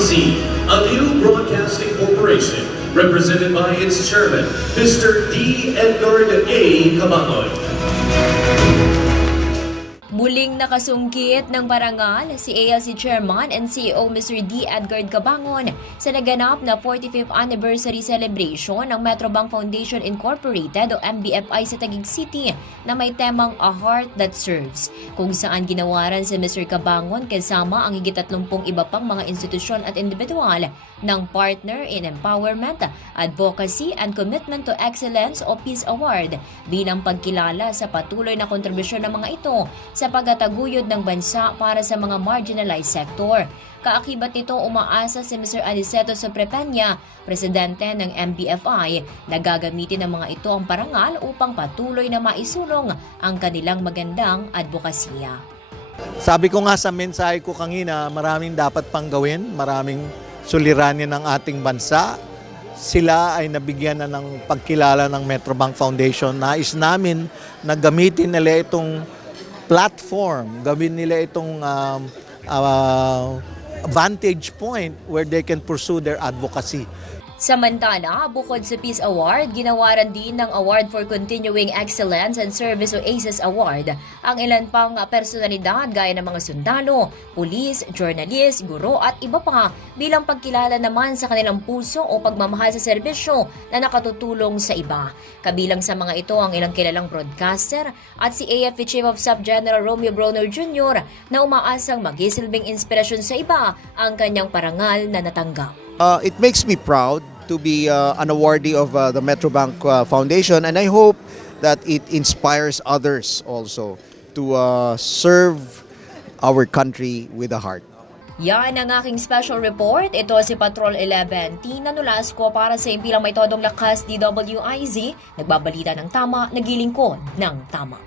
WIZ, a new broadcasting corporation represented by its chairman, Mr. D. Edgar A. Cabangon. Muling nakasungkit ng parangal si ALC Chairman and CEO Mr. D. Edgar Cabangon sa naganap na 45th Anniversary Celebration ng Metrobank Foundation Incorporated o MBFI sa Taguig City na may temang A Heart That Serves, kung saan ginawaran si Mr. Cabangon kasama ang higit 30 iba pang mga institusyon at individual ng Partner in Empowerment, Advocacy and Commitment to Excellence o Peace Award bilang pagkilala sa patuloy na kontribusyon ng mga ito sa pagtataguyod ng bansa para sa mga marginalized sector. Kaakibat nito, umaasa si Mr. Aniceto Soprepeña, presidente ng MBFI, na gagamitin ng mga ito ang parangal upang patuloy na maisulong ang kanilang magandang advokasya. Sabi ko nga sa mensahe ko kanina, maraming dapat pang gawin, maraming suliranin ng ating bansa. Sila ay nabigyan na ng pagkilala ng Metrobank Foundation. Nais namin na gamitin nila itong platform, gawin nila itong vantage point where they can pursue their advocacy. Samantala, bukod sa Peace Award, ginawaran din ng Award for Continuing Excellence and Service o ACES Award ang ilan pang personalidad gaya ng mga sundalo, pulis, journalist, guro at iba pa bilang pagkilala naman sa kanilang puso o pagmamahal sa serbisyo na nakatutulong sa iba. Kabilang sa mga ito ang ilang kilalang broadcaster at si AFP Chief of Staff General Romeo Bronner Jr. na umaasang magisilbing inspirasyon sa iba ang kanyang parangal na natanggap. It makes me proud to be an awardee of the Metrobank Foundation, and I hope that it inspires others also to serve our country with a heart. Yan ang aking special report. Ito si Patrol 11 Tina Nolasco para sa impilang may todong lakas DWIZ. Nagbabalita ng tama, nagilingkod ng tama.